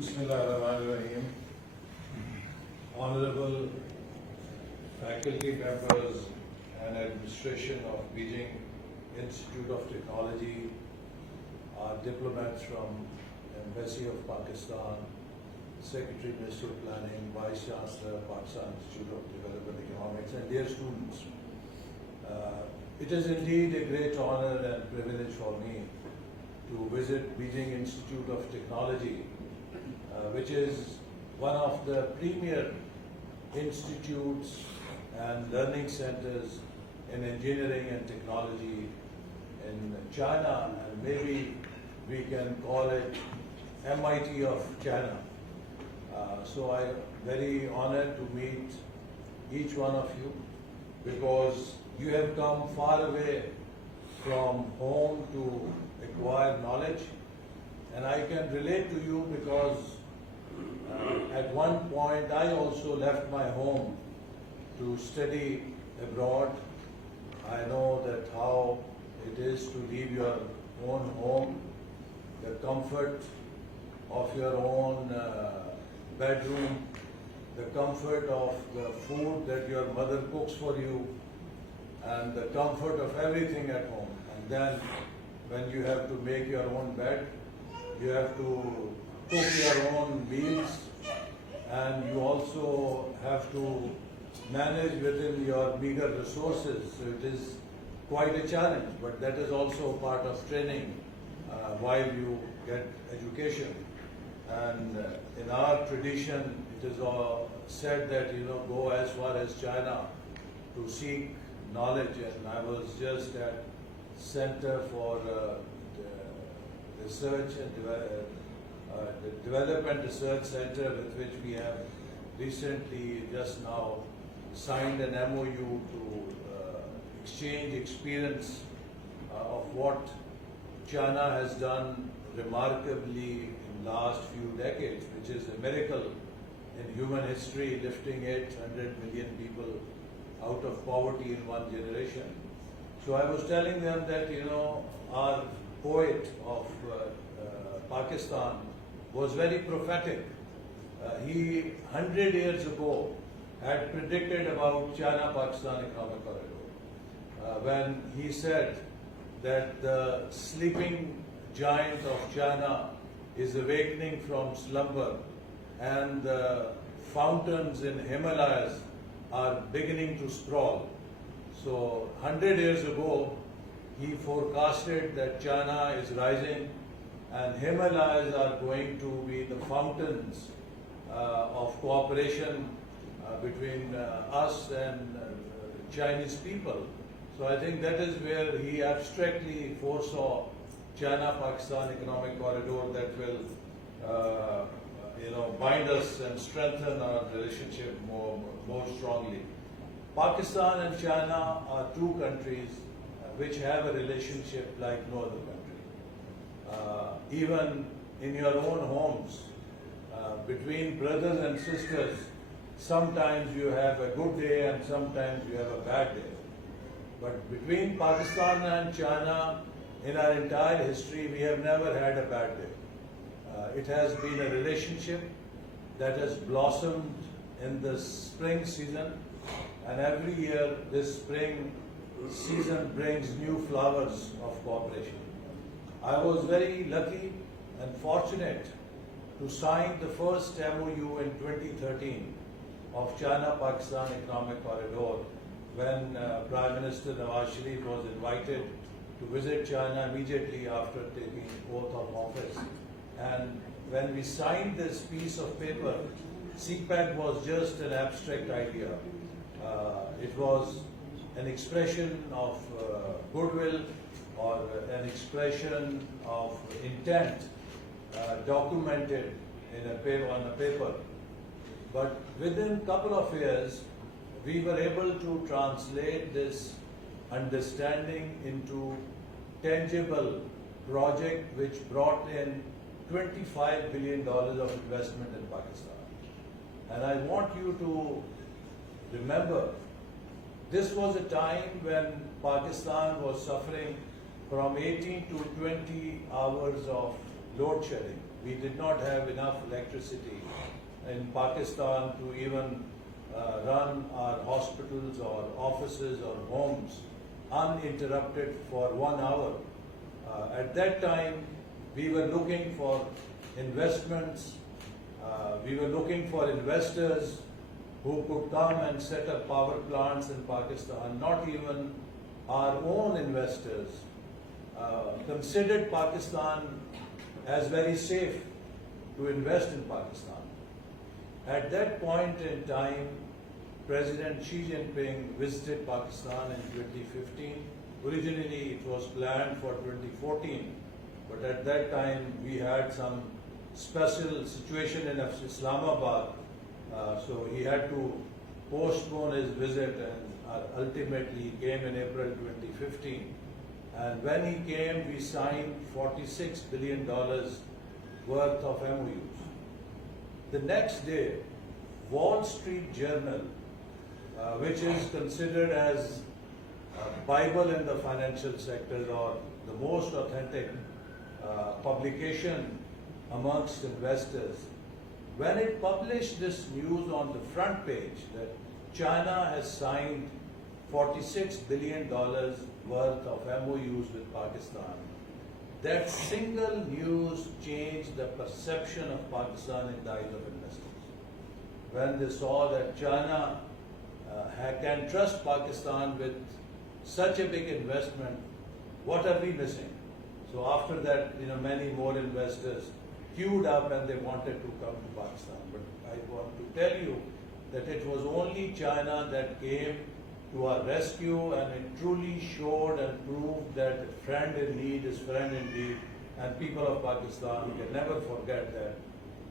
Bismillahirrahmanirrahim. Honorable faculty members and administration of Beijing Institute of Technology, our diplomats from Embassy of Pakistan, Secretary Ministry of Planning, Vice Chancellor, Pakistan Institute of Development Economics, and dear students. It is indeed a great honor and privilege for me to visit Beijing Institute of Technology, which is one of the premier institutes and learning centers in engineering and technology in China, and maybe we can call it MIT of China. So I'm very honored to meet each one of you, because you have come far away from home to acquire knowledge, and I can relate to you because at one point I also left my home to study abroad. I know that how it is to leave your own home, the comfort of your own bedroom, the comfort of the food that your mother cooks for you, and the comfort of everything at home. And then when you have to make your own bed, you have to cook your own meals, and you also have to manage within your meager resources. So it is quite a challenge, but that is also part of training while you get education. And in our tradition, it is said that, go as far as China to seek knowledge. And I was just at Center for Research and the Development Research Center, with which we have recently just now signed an MOU to exchange experience of what China has done remarkably in the last few decades, which is a miracle in human history, lifting 800 million people out of poverty in one generation. So I was telling them that, our poet of Pakistan was very prophetic. He, 100 years ago, had predicted about China-Pakistan economic corridor when he said that the sleeping giant of China is awakening from slumber, and the fountains in Himalayas are beginning to sprawl. So 100 years ago, he forecasted that China is rising and Himalayas are going to be the fountains of cooperation between us and Chinese people. So I think that is where he abstractly foresaw China-Pakistan economic corridor that will bind us and strengthen our relationship more strongly. Pakistan and China are two countries which have a relationship like no other country. Even in your own homes, between brothers and sisters, sometimes you have a good day and sometimes you have a bad day. But between Pakistan and China, in our entire history, we have never had a bad day. It has been a relationship that has blossomed in the spring season, and every year this spring season brings new flowers of cooperation. I was very lucky and fortunate to sign the first MOU in 2013 of China-Pakistan economic corridor when Prime Minister Nawaz Sharif was invited to visit China immediately after taking oath of office. And when we signed this piece of paper, CPEC was just an abstract idea. It was an expression of goodwill or an expression of intent documented on a paper. But within a couple of years, we were able to translate this understanding into tangible project which brought in $25 billion of investment in Pakistan. And I want you to remember, this was a time when Pakistan was suffering from 18 to 20 hours of load shedding. We did not have enough electricity in Pakistan to even run our hospitals or offices or homes uninterrupted for 1 hour. At that time, we were looking for investments, we were looking for investors who could come and set up power plants in Pakistan. Not even our own investors considered Pakistan as very safe to invest in Pakistan. At that point in time, President Xi Jinping visited Pakistan in 2015. Originally, it was planned for 2014, but at that time we had some special situation in Islamabad, so he had to postpone his visit, and ultimately he came in April 2015. And when he came, we signed $46 billion worth of MOUs. The next day, Wall Street Journal, which is considered as a Bible in the financial sector or the most authentic publication amongst investors, when it published this news on the front page that China has signed $46 billion worth of MOUs with Pakistan, that single news changed the perception of Pakistan in the eyes of investors. When they saw that China can trust Pakistan with such a big investment, what are we missing? So after that, many more investors queued up and they wanted to come to Pakistan. But I want to tell you that it was only China that came to our rescue, and it truly showed and proved that a friend in need is friend indeed, and people of Pakistan can never forget that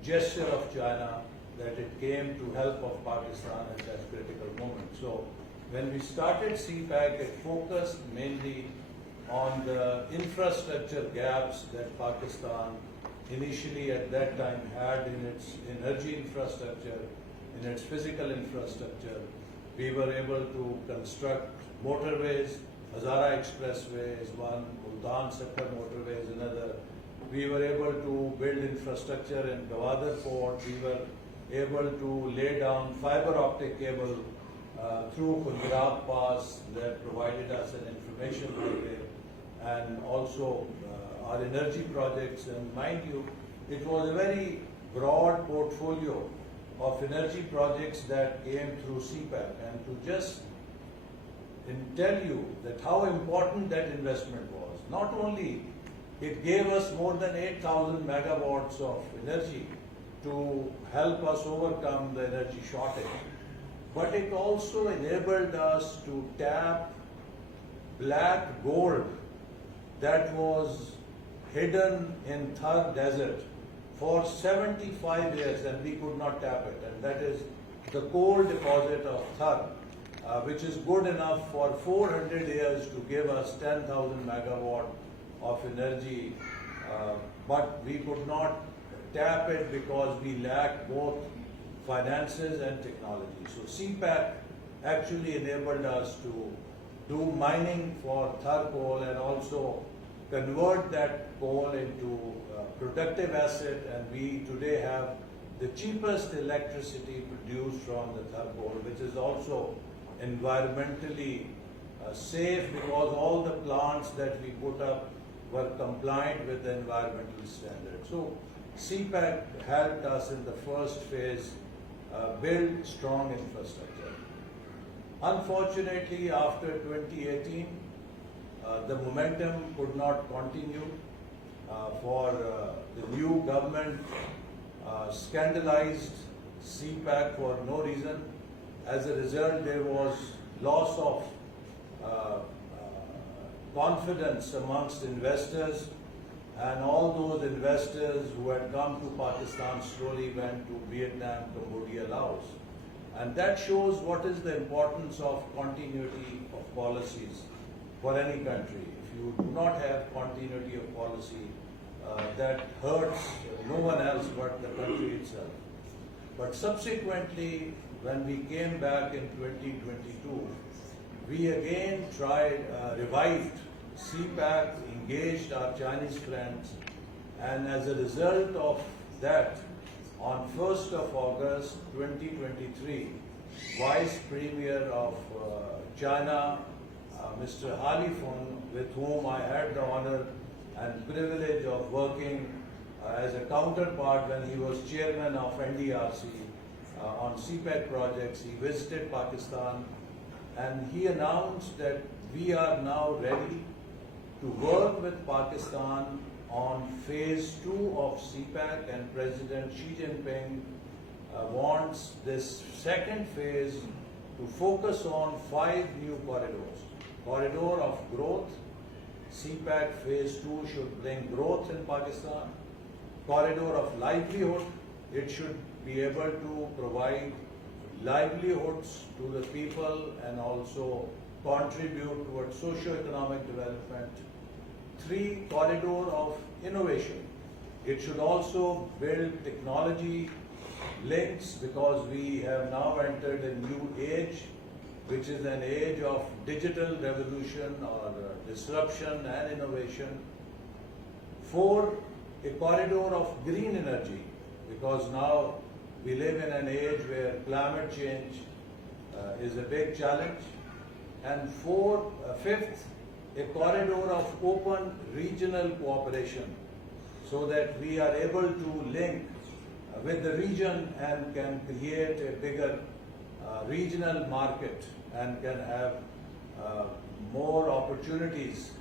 gesture of China, that it came to help of Pakistan at that critical moment. So when we started CPAC, it focused mainly on the infrastructure gaps that Pakistan initially at that time had in its energy infrastructure, in its physical infrastructure. We were able to construct motorways. Hazara Expressway is one, Multan Sector Motorway is another. We were able to build infrastructure in Gwadar Port. We were able to lay down fiber optic cable through Punjab Pass that provided us an information highway, and also our energy projects. And mind you, it was a very broad portfolio of energy projects that came through CPAC. And to just tell you that how important that investment was, not only it gave us more than 8,000 megawatts of energy to help us overcome the energy shortage, but it also enabled us to tap black gold that was hidden in Thar desert for 75 years, and we could not tap it. And that is the coal deposit of Thar, which is good enough for 400 years to give us 10,000 megawatt of energy, but we could not tap it because we lacked both finances and technology. So CPAC actually enabled us to do mining for Thar coal and also convert that coal into productive asset, and we today have the cheapest electricity produced from the Thar coal, which is also environmentally safe because all the plants that we put up were compliant with the environmental standards. So CPAC helped us in the first phase build strong infrastructure. Unfortunately, after 2018, the momentum could not continue for the new government scandalized CPAC for no reason. As a result, there was loss of confidence amongst investors, and all those investors who had come to Pakistan slowly went to Vietnam, Cambodia, Laos. And that shows what is the importance of continuity of policies for any country. If you do not have continuity of policy, that hurts no one else but the country itself. But subsequently, when we came back in 2022, we again revived CPAC, engaged our Chinese friends, And as a result of that, on 1st of August 2023, Vice Premier of China, Mr. Halifun, with whom I had the honor and privilege of working as a counterpart when he was chairman of NDRC on CPEC projects, he visited Pakistan and he announced that we are now ready to work with Pakistan on phase 2 of CPEC, and President Xi Jinping wants this second phase to focus on 5 new corridors. Corridor of growth, CPEC phase 2 should bring growth in Pakistan. Corridor of livelihood, it should be able to provide livelihoods to the people and also contribute towards socio-economic development. 3, corridor of innovation. It should also build technology links, because we have now entered a new age, which is an age of digital revolution or disruption and innovation. 4, a corridor of green energy, because now we live in an age where climate change is a big challenge. And 5th, a corridor of open regional cooperation, so that we are able to link with the region and can create a bigger regional market and can have more opportunities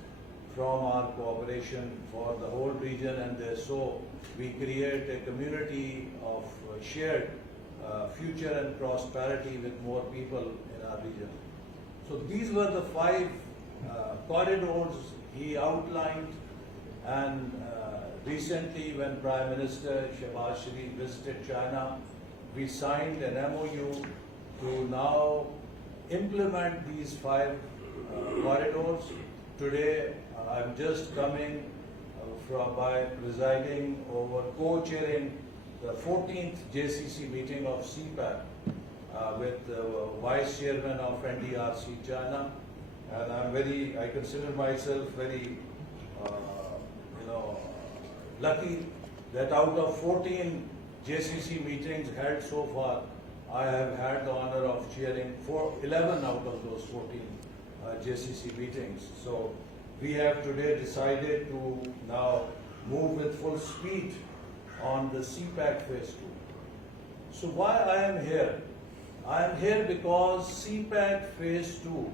from our cooperation for the whole region, and so we create a community of shared future and prosperity with more people in our region. So these were the 5 corridors he outlined, and recently when Prime Minister Shehbaz Sharif visited China, we signed an MOU to now implement these 5 corridors. Today I'm just coming by presiding over co-chairing the 14th JCC meeting of CPAC with the Vice Chairman of NDRC China, and I consider myself very lucky that out of 14 JCC meetings held so far, I have had the honor of chairing 11 out of those 14 JCC meetings. So we have today decided to now move with full speed on the CPAC phase 2. So why I am here? I am here because CPAC phase 2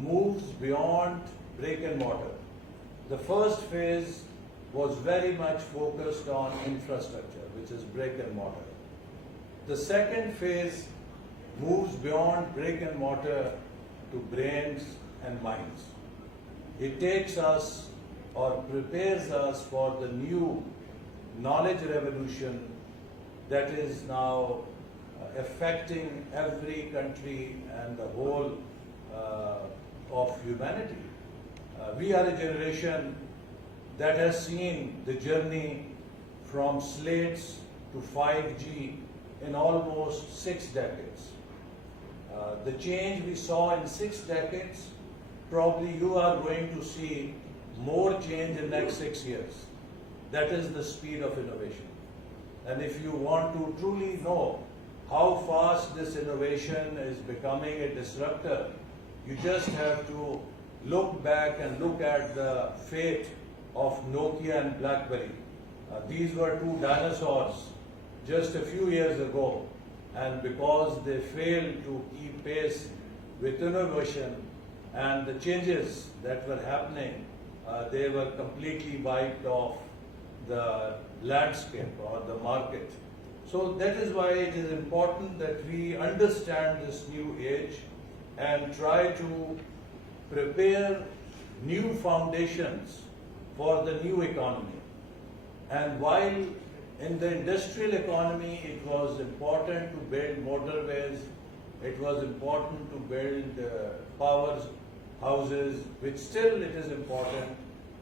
moves beyond brick and mortar. The first phase was very much focused on infrastructure, which is brick and mortar. The second phase moves beyond brick and mortar to brains and minds. It takes us or prepares us for the new knowledge revolution that is now affecting every country and the whole of humanity. We are a generation that has seen the journey from slates to 5G in almost 6 decades. The change we saw in 6 decades, probably you are going to see more change in the next 6 years. That is the speed of innovation. And if you want to truly know how fast this innovation is becoming a disruptor, you just have to look back and look at the fate of Nokia and BlackBerry. These were 2 dinosaurs just a few years ago, and because they failed to keep pace with innovation and the changes that were happening, they were completely wiped off the landscape or the market. So that is why it is important that we understand this new age and try to prepare new foundations for the new economy. And while in the industrial economy it was important to build motorways, it was important to build power houses, which still it is important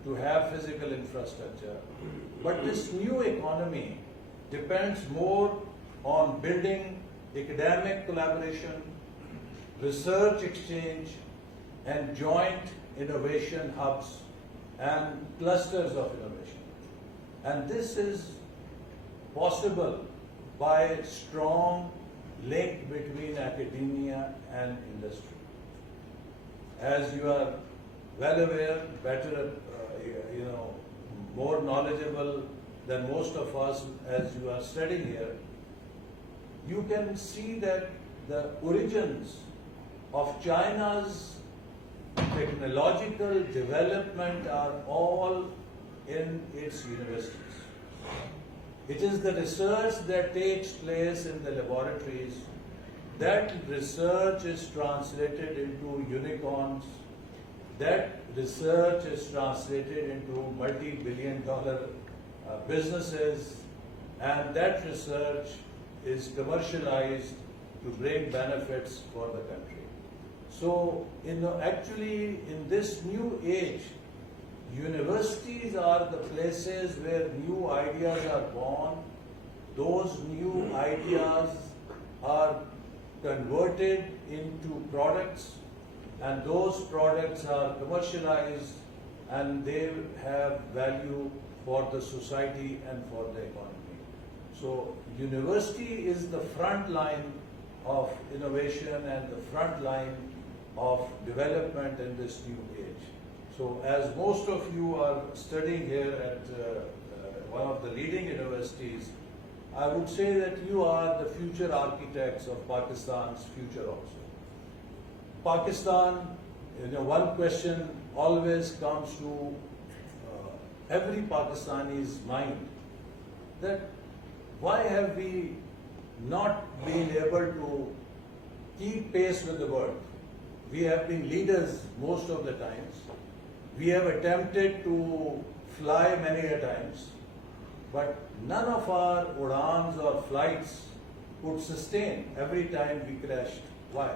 to have physical infrastructure. But this new economy depends more on building academic collaboration, research exchange, and joint innovation hubs and clusters of innovation. And this is possible by strong link between academia and industry. As you are well aware, better, more knowledgeable than most of us as you are studying here, you can see that the origins of China's technological development are all in its universities. It is the research that takes place in the laboratories. That research is translated into unicorns. That research is translated into multi-billion-dollar businesses, and that research is commercialized to bring benefits for the country. So, actually, in this new age, universities are the places where new ideas are born. Those new ideas are converted into products, and those products are commercialized, and they have value for the society and for the economy. So university is the front line of innovation and the front line of development in this new age. So as most of you are studying here at one of the leading universities, I would say that you are the future architects of Pakistan's future also. Pakistan, one question always comes to every Pakistani's mind, that why have we not been able to keep pace with the world? We have been leaders most of the times. We have attempted to fly many a times, but none of our udans or flights could sustain every time we crashed. Why?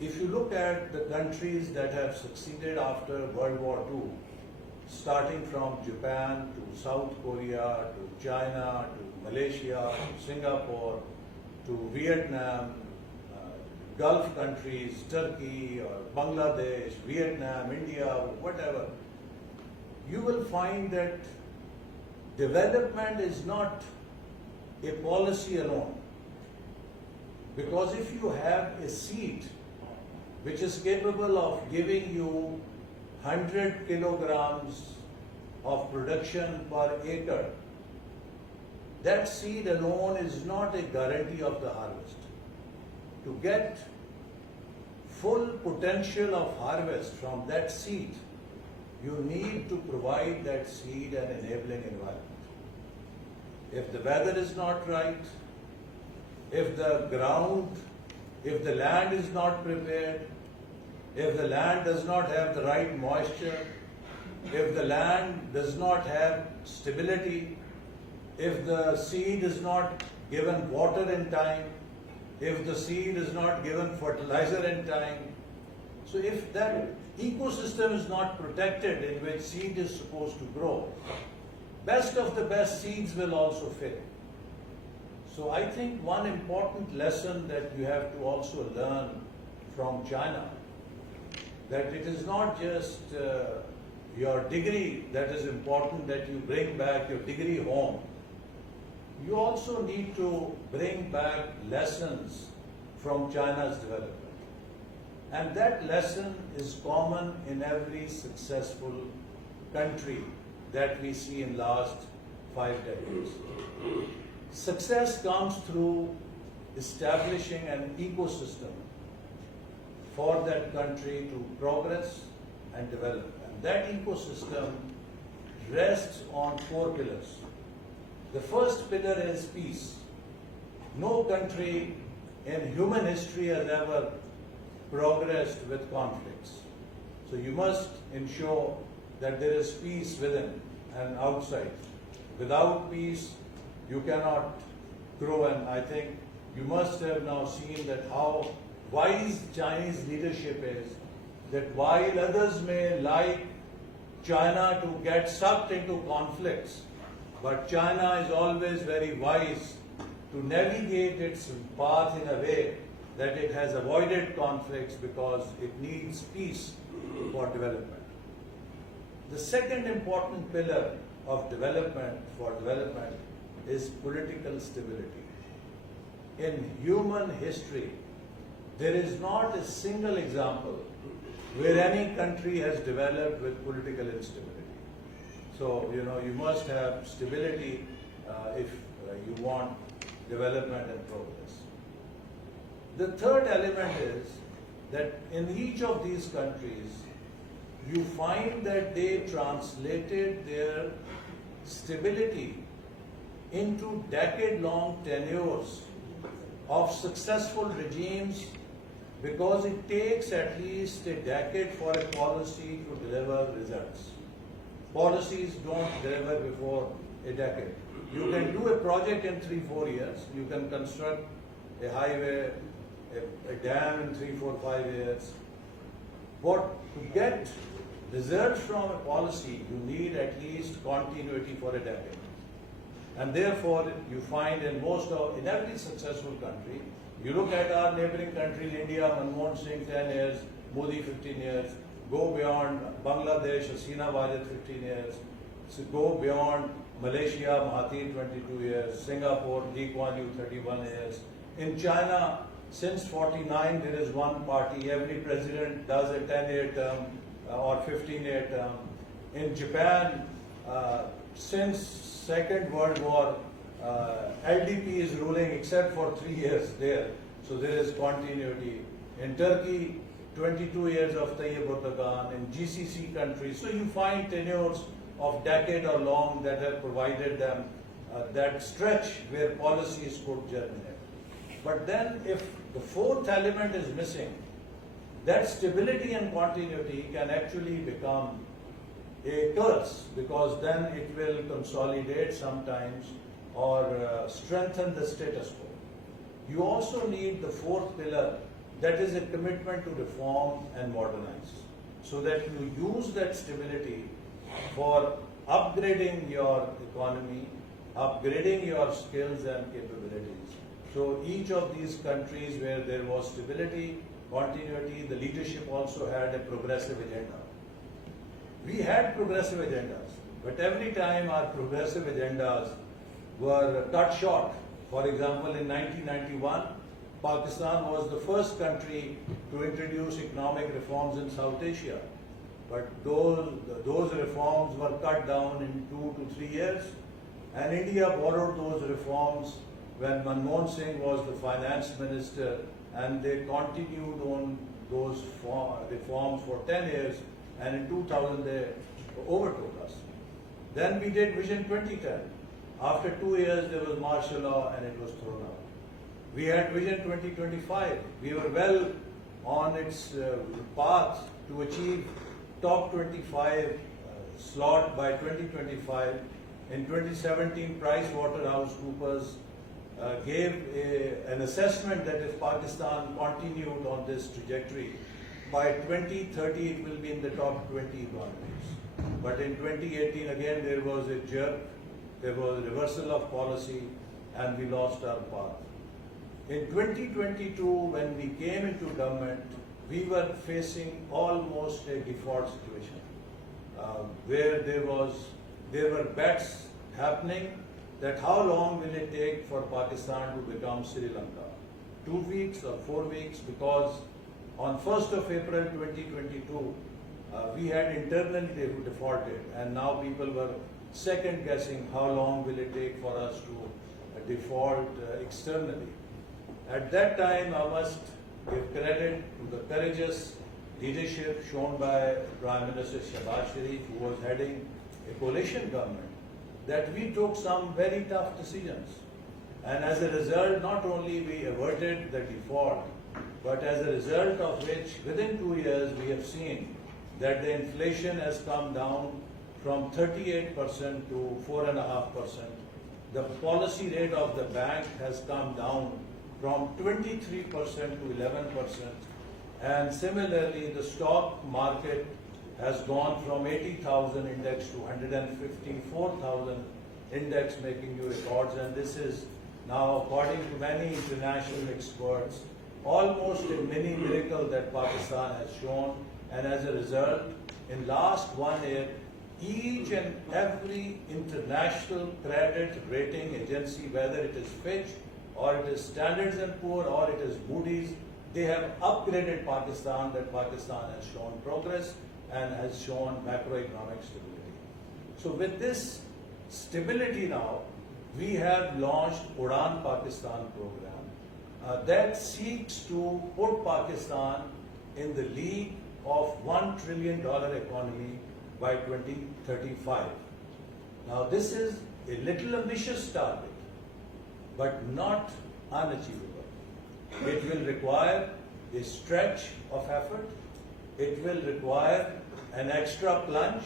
If you look at the countries that have succeeded after World War II, starting from Japan to South Korea to China to Malaysia to Singapore to Vietnam, Gulf countries, Turkey or Bangladesh, Vietnam, India, whatever, you will find that development is not a policy alone. Because if you have a seed which is capable of giving you 100 kilograms of production per acre, that seed alone is not a guarantee of the harvest. To get full potential of harvest from that seed, you need to provide that seed an enabling environment. If the weather is not right, if the land is not prepared, if the land does not have the right moisture, if the land does not have stability, if the seed is not given water in time, if the seed is not given fertilizer in time, so if that ecosystem is not protected in which seed is supposed to grow, best of the best seeds will also fail. So I think one important lesson that you have to also learn from China, that it is not just your degree that is important, that you bring back your degree home. You also need to bring back lessons from China's development. And that lesson is common in every successful country that we see in last 5 decades. Success comes through establishing an ecosystem for that country to progress and develop. And that ecosystem rests on 4 pillars. The first pillar is peace. No country in human history has ever progressed with conflicts. So you must ensure that there is peace within and outside. Without peace, you cannot grow, and I think you must have now seen that how wise Chinese leadership is, that while others may like China to get sucked into conflicts, but China is always very wise to navigate its path in a way that it has avoided conflicts because it needs peace for development. The second important pillar of development is political stability. In human history, there is not a single example where any country has developed with political instability. So, you must have stability if you want development and progress. The third element is that in each of these countries, you find that they translated their stability into decade-long tenures of successful regimes, because it takes at least a decade for a policy to deliver results. Policies don't deliver before a decade. You can do a project in 3-4 years. You can construct a highway, a dam in 3-4-5 years. But to get results from a policy, you need at least continuity for a decade. And therefore, you find in every successful country, you look at our neighboring country, India, Manmohan Singh 10 years, Modi 15 years, go beyond Bangladesh, Hasina Wajid 15 years, so go beyond Malaysia, Mahathir 22 years, Singapore, Lee Kuan Yew 31 years. In China, since 49 there is one party, every president does a 10-year term or 15-year term. In Japan, since Second World War, LDP is ruling except for 3 years there, so there is continuity. In Turkey, 22 years of Tayyip Erdogan. In GCC countries, so you find tenures of decade or long that have provided them that stretch where policies could germinate. But then if the fourth element is missing, that stability and continuity can actually become a curse, because then it will consolidate sometimes or strengthen the status quo. You also need the fourth pillar, that is a commitment to reform and modernize, so that you use that stability for upgrading your economy, upgrading your skills and capabilities. So each of these countries where there was stability, continuity, the leadership also had a progressive agenda. We had progressive agendas, but every time our progressive agendas were cut short. For example, in 1991, Pakistan was the first country to introduce economic reforms in South Asia. But those reforms were cut down in 2 to 3 years, and India borrowed those reforms when Manmohan Singh was the finance minister, and they continued on those reforms for 10 years, and in 2000 they overtook us. Then we did Vision 2010. After 2 years there was martial law and it was thrown out. We had Vision 2025. We were well on its path to achieve top 25 slot by 2025. In 2017, PricewaterhouseCoopers gave an assessment that if Pakistan continued on this trajectory, by 2030 it will be in the top 20 economies. But in 2018 again there was a jerk, there was a reversal of policy, and we lost our path. In 2022, when we came into government, we were facing almost a default situation, where there were bets happening that how long will it take for Pakistan to become Sri Lanka? 2 weeks or 4 weeks? Because on 1st of April 2022, we had internally defaulted, and now people were second guessing how long will it take for us to default externally. At that time, I must give credit to the courageous leadership shown by Prime Minister Shehbaz Sharif, who was heading a coalition government, that we took some very tough decisions. And as a result, not only we averted the default, but as a result of which, within 2 years, we have seen that the inflation has come down from 38% to 4.5%. The policy rate of the bank has come down from 23% to 11%. And similarly, the stock market has gone from 80,000 index to 154,000 index, making new records. And this is now, according to many international experts, almost a mini miracle that Pakistan has shown. And as a result, in last 1 year, each and every international credit rating agency, whether it is Fitch or it is Standards and Poor or it is Moody's, they have upgraded Pakistan, that Pakistan has shown progress and has shown macroeconomic stability. So with this stability now, we have launched Udan Pakistan program that seeks to put Pakistan in the league of $1 trillion economy by 2035. Now this is a little ambitious target, but not unachievable. It will require a stretch of effort. It will require an extra plunge.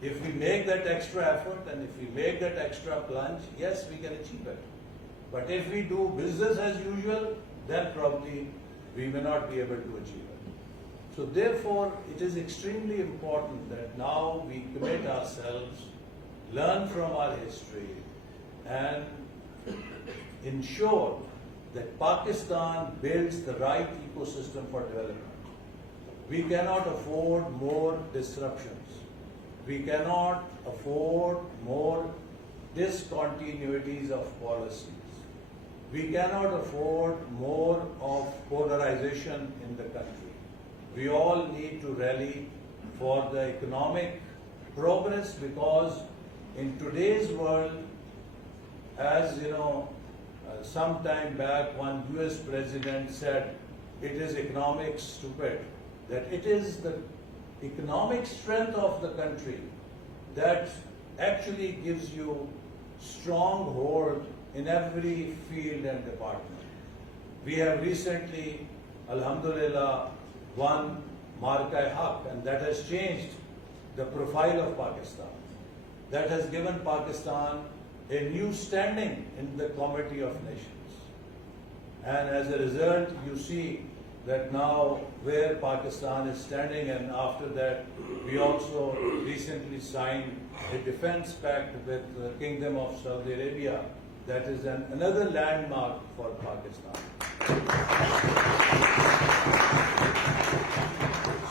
If we make that extra effort and if we make that extra plunge, yes, we can achieve it. But if we do business as usual, then probably we may not be able to achieve it. So therefore, it is extremely important that now we commit ourselves, learn from our history, and ensure that Pakistan builds the right ecosystem for development. We cannot afford more disruptions. We cannot afford more discontinuities of policies. We cannot afford more of polarization in the country. We all need to rally for the economic progress, because in today's world, as you know, some time back one US president said, it is economics stupid, that it is the economic strength of the country that actually gives you strong hold in every field and department. We have recently, alhamdulillah, won Marka-e-Haq, and that has changed the profile of Pakistan. That has given Pakistan a new standing in the Committee of Nations. And as a result, you see that now where Pakistan is standing, and after that, we also recently signed a defense pact with the Kingdom of Saudi Arabia. That is another landmark for Pakistan.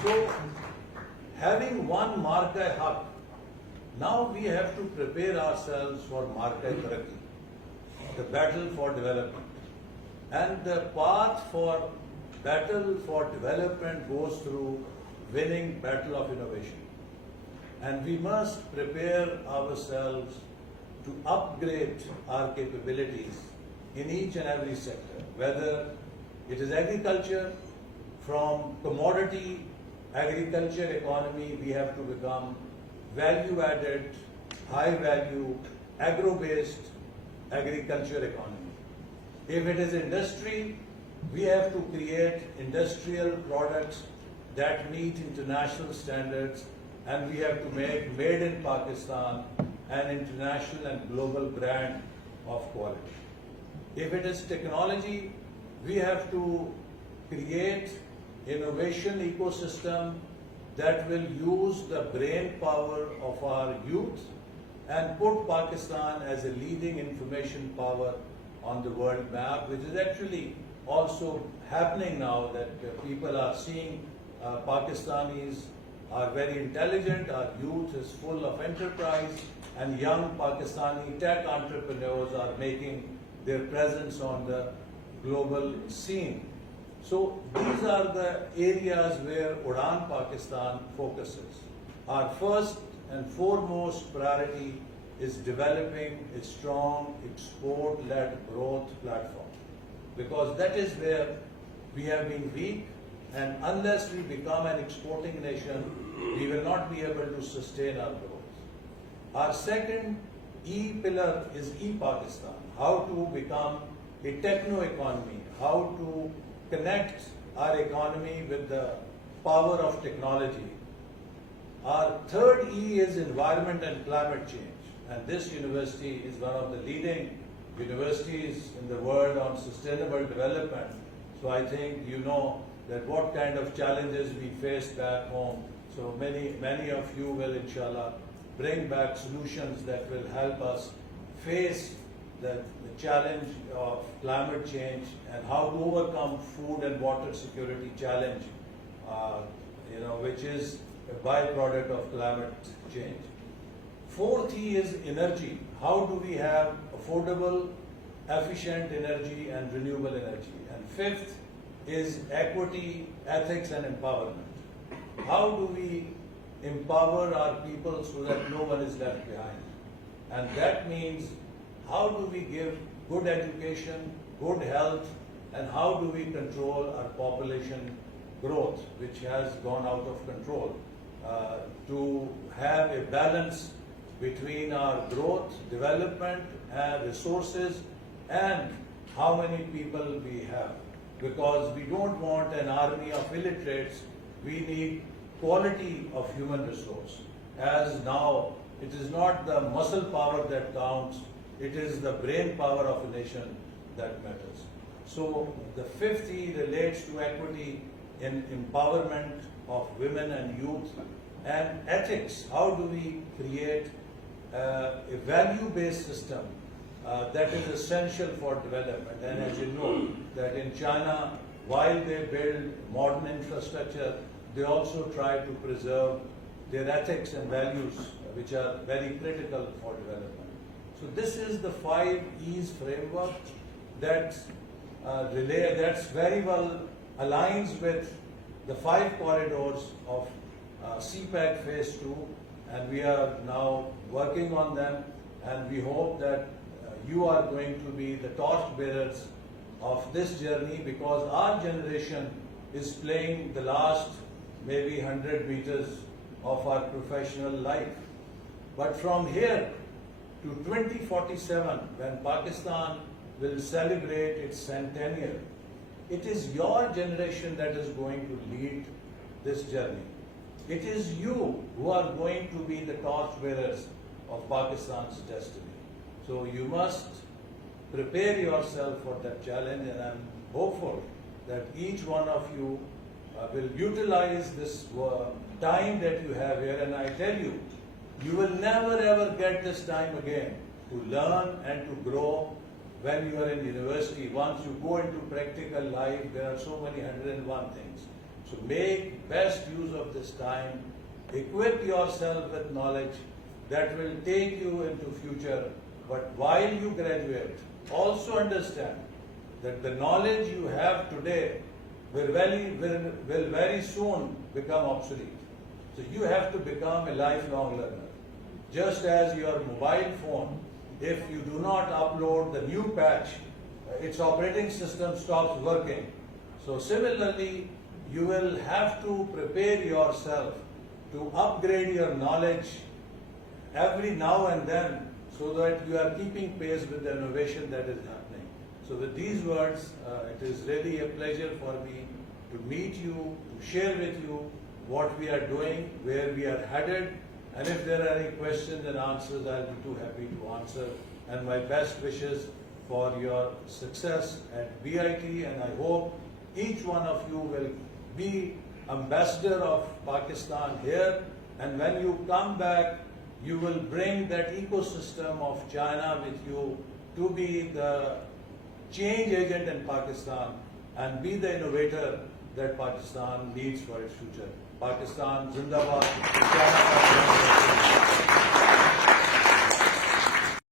So, having won Marka-e-Haq, now we have to prepare ourselves for Marka-e-Taraqi, the battle for development. And the path for battle for development goes through winning battle of innovation. And we must prepare ourselves to upgrade our capabilities in each and every sector, whether it is agriculture. From commodity agriculture economy, we have to become value-added, high-value, agro-based agriculture economy. If it is industry, we have to create industrial products that meet international standards, and we have to make made in Pakistan an international and global brand of quality. If it is technology, we have to create innovation ecosystem that will use the brain power of our youth and put Pakistan as a leading information power on the world map, which is actually also happening now, that people are seeing Pakistanis are very intelligent, our youth is full of enterprise, and young Pakistani tech entrepreneurs are making their presence on the global scene. So these are the areas where Udan Pakistan focuses. Our first and foremost priority is developing a strong export-led growth platform, because that is where we have been weak, and unless we become an exporting nation, we will not be able to sustain our growth. Our second E pillar is E-Pakistan, how to become a techno-economy, how to connect our economy with the power of technology. Our third E is environment and climate change, and this university is one of the leading universities in the world on sustainable development. So I think you know that what kind of challenges we face back home. So many of you will, inshallah, bring back solutions that will help us face the challenge of climate change and how to overcome food and water security challenge, which is a byproduct of climate change. fourth E is energy. How do we have affordable, efficient energy and renewable energy? And fifth is equity, ethics and empowerment. How do we empower our people so that no one is left behind? And that means how do we give good education, good health, and how do we control our population growth, which has gone out of control, to have a balance between our growth, development, and resources, and how many people we have. Because we don't want an army of illiterates, we need quality of human resource. As now, it is not the muscle power that counts, it is the brain power of a nation that matters. So the fifth E relates to equity in empowerment of women and youth, and ethics. How do we create a value-based system that is essential for development? And as you know, that in China, while they build modern infrastructure, they also try to preserve their ethics and values, which are very critical for development. So this is the 5 E's framework that's very well aligns with the 5 corridors of CPAC Phase 2, and we are now working on them, and we hope that you are going to be the torch bearers of this journey, because our generation is playing the last maybe 100 meters of our professional life. But from here to 2047, when Pakistan will celebrate its centennial, it is your generation that is going to lead this journey. It is you who are going to be the torch bearers of Pakistan's destiny. So you must prepare yourself for that challenge, and I'm hopeful that each one of you will utilize this time that you have here. And I tell you, you will never ever get this time again to learn and to grow when you are in university. Once you go into practical life, there are so many 101 things. So make best use of this time, equip yourself with knowledge that will take you into future. But while you graduate, also understand that the knowledge you have today will very soon become obsolete. So you have to become a lifelong learner. Just as your mobile phone, if you do not upload the new patch, its operating system stops working. So similarly, you will have to prepare yourself to upgrade your knowledge every now and then, so that you are keeping pace with the innovation that is happening. So with these words, it is really a pleasure for me to meet you, to share with you what we are doing, where we are headed, and if there are any questions and answers, I'll be too happy to answer. And my best wishes for your success at BIT, and I hope each one of you will be ambassador of Pakistan here, and when you come back, you will bring that ecosystem of China with you to be the change agent in Pakistan and be the innovator that Pakistan needs for its future. Pakistan Zindabad. China.